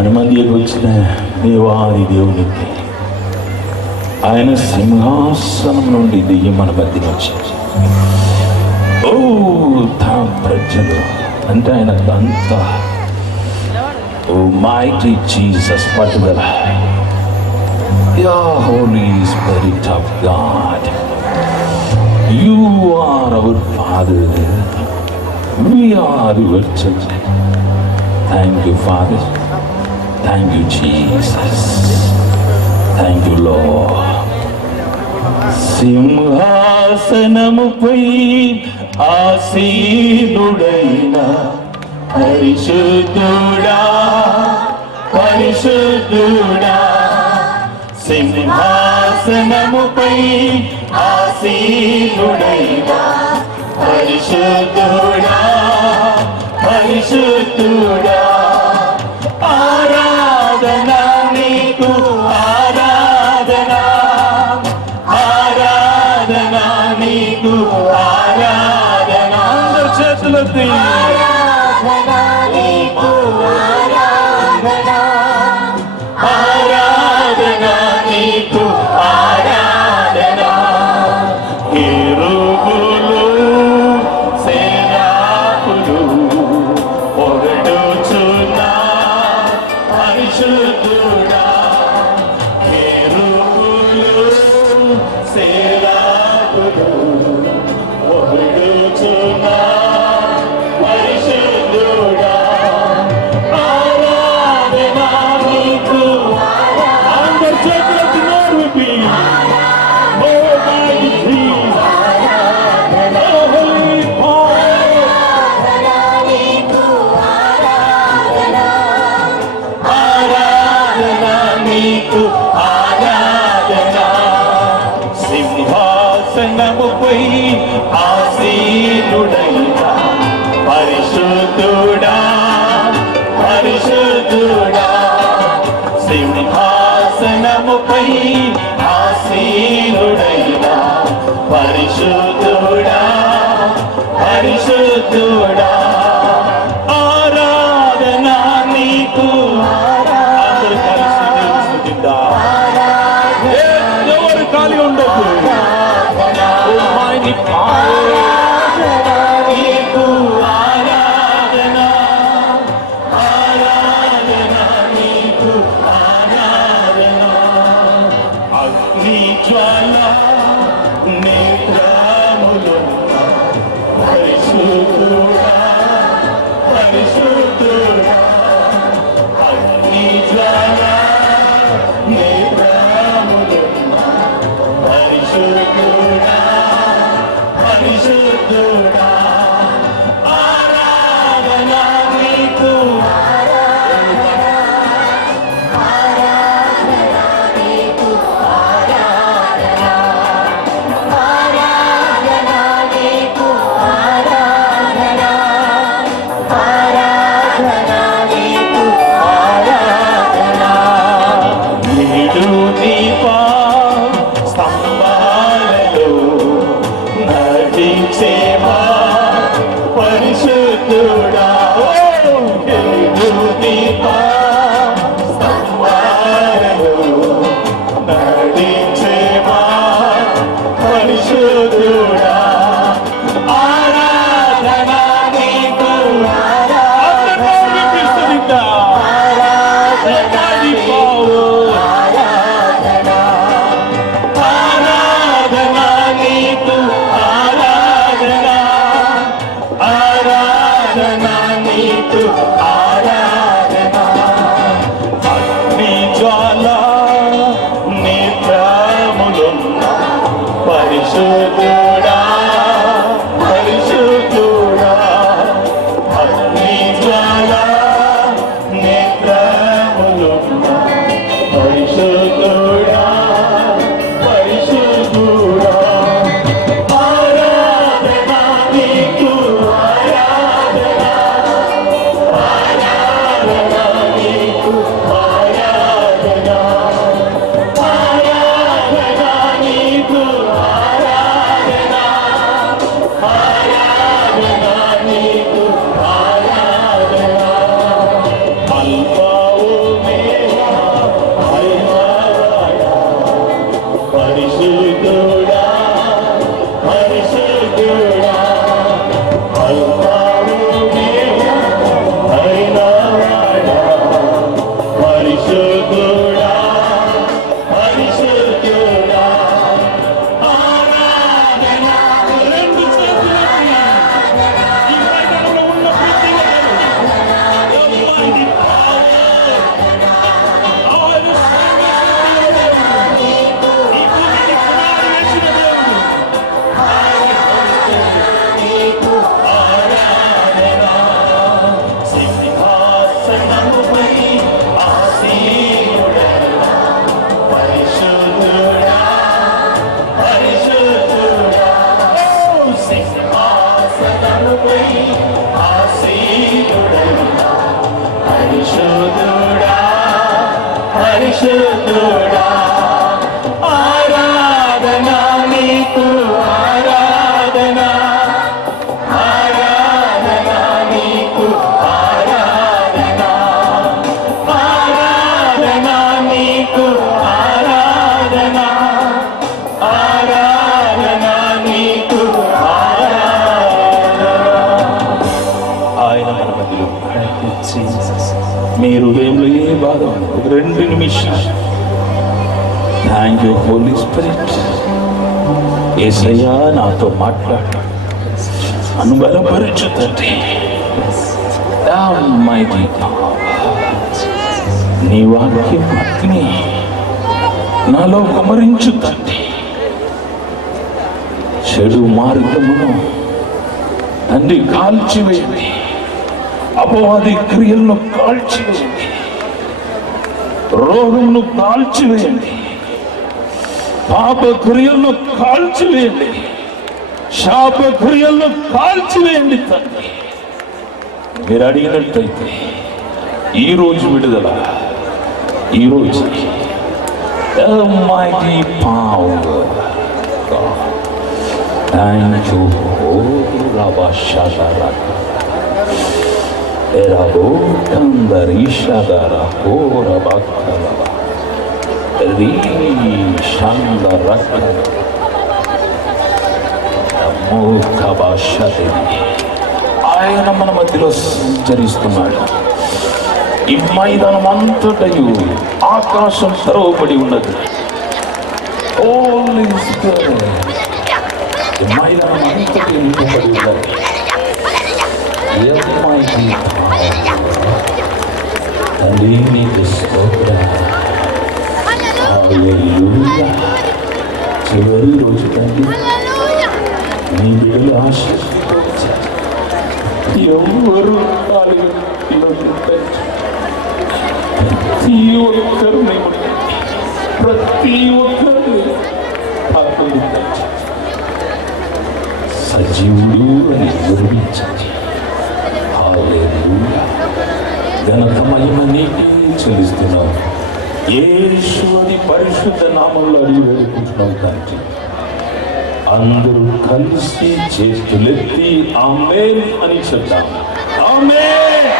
మన మధ్యకు వచ్చిన దేవాది దేవునికి ఆయన సింహాసనం నుండి దెయ్యం మన మధ్యన వచ్చింది. ఓ తన ప్రజలు అంటే ఆయన అంత ఓ మైటీ జీసస్ పట్టుదల. Holy Spirit of God, you are our Father, we are your children. Thank you, Father. Thank you, Jesus. Thank you, Lord. సింహాసనముపై ఆసీనుడైన పరిశుద్ధుడా, పరిశుద్ధుడా, సింహాసనముపై ఆసీనుడైన పరిశుద్ధుడా, పరిశుద్ధుడా, ఆరాధన నీకు, ఆరాధన, ఆరాధన నీకు, ఆరాధన. అందరు చేతులెత్తి ఆరాధన నీకు, ఆరాధన, ఆరాధన నీకు, ఆరాధన. కెరూబులు సేరాపులు పొగడుచున్నా పరిశుద్ధుడా, కెరూబులు సేరాపులు పొగడుచున్నా పరిశుద్ధుడా, ఆరాధన నీకు. అందరి చేతులెత్తి నోరుపి సింహాసనముపై ఆసీనుడైన పరిశుద్ధుడా, పరిశుద్ధుడా, సింహాసనముపై ఆసీనుడైన పరిశుద్ధుడా, పరిశుద్ధుడా, ఆరాధన నీకు. అందరూ కలిసి స్తుతిద్దాం. ఎవరు ఖాళీ ఉండదు. నీకు ఆరాధన, ఆరాధన నీకు, ఆరాధన. అగ్ని జ్వాల నేత్రములున్న పరిశుద్ధుడా, పరిశుద్ధుడా, అగ్ని జ్వాల నేత్రములున్న పరిశుద్ధుడా, పరిశుద్ధుడా, ఆరాధన నీకు, ఆరాధన, ఆరాధన నీకు, ఆరాధన, ఆరాధన నీకు, ఆరాధన, ఆరాధన నీకు, ఆరాధన. నీడు దీప స్తంభాలలో నడిచేవా పరిశుద్ధుడా, దీప స్తంభాలలో నడిచేవా పరిశుద్ధుడా, ఆరాధన నీకు, ఆరాధన, ఆరాధన నీకు, ఆరాధన, ఆరాధన నీకు, ఆరాధన, ఆరాధన నీకు, ఆరాధన. అగ్ని జ్వాల నేత్రములున్న పరిశుద్ధుడా, పరిశుద్ధుడా, అగ్ని జ్వాల నేత్రములున్న పరిశుద్ధుడా, పరిశుద్ధుడా, ఆరాధన నీకు, ఆరాధన, ఆరాధన పరిశుద్ధుడా ఆరాధన నీకు ఆరాధన ఆరాధన నీకు ఆరాధన ఆరాధన నీకు ఆరాధన ఆరాధన నీకు ఆరాధన. ఆయన మన మధ్యలో మీ హృదయంలో ఏ బాధ ఉంది? 2 నిమిషాలు. Thank you Holy Spirit. యేసయ్యా నాతో మాట్లాడు, అనుబలపరచు తండ్రి. నీ వాక్యం అగ్ని నాలో కుమరించు తండ్రి. చెడు మార్గమును తండ్రి కాల్చివేయండి, అపవాది క్రియలను కాల్చివేయండి, రోగమును కాల్చివేయండి, పాప క్రియలను కాల్చివేయండి, శాప క్రియలను కాల్చివేయండి తండ్రి. మీరు అడిగినట్టయితే ఈరోజు విడుదల, ఈరోజు Almighty power. Thank you, oh Rabashadara. Erabo Kandarishadara, oh Rabakalava. Ri Shandaraka. Namo Kabashadari. ఆయన మన మధ్యలో సంచరిస్తున్నాడు. ఈ మైదానం అంతటయు ఆకాశం తెరవబడి ఉన్నది. Holy Spirit. ఈ మైదానం అంతటి నింపబడి ఉన్నది. Almighty power. తండ్రి నీకు స్తోత్రం. హల్లెలూయా. చివరి రోజు తండ్రి నీ బిడ్డలు ఆశీర్వదించారు. ఎవరు ప్రతి ఒక్కరిని ప్రతి ఒక్కరిని సజీవుడు అని గుర్తించండి. హల్లెలూయా. ఘనత మహిమ నీకే చెల్లిస్తున్నాం. యేసుని పరిశుద్ధ నామంలో అడిగి వేడుకుంటున్నాం తండ్రి. అందరూ కలిసి చేతులెత్తి ఆమేన్ అని చెప్తాం. ఆమేన్.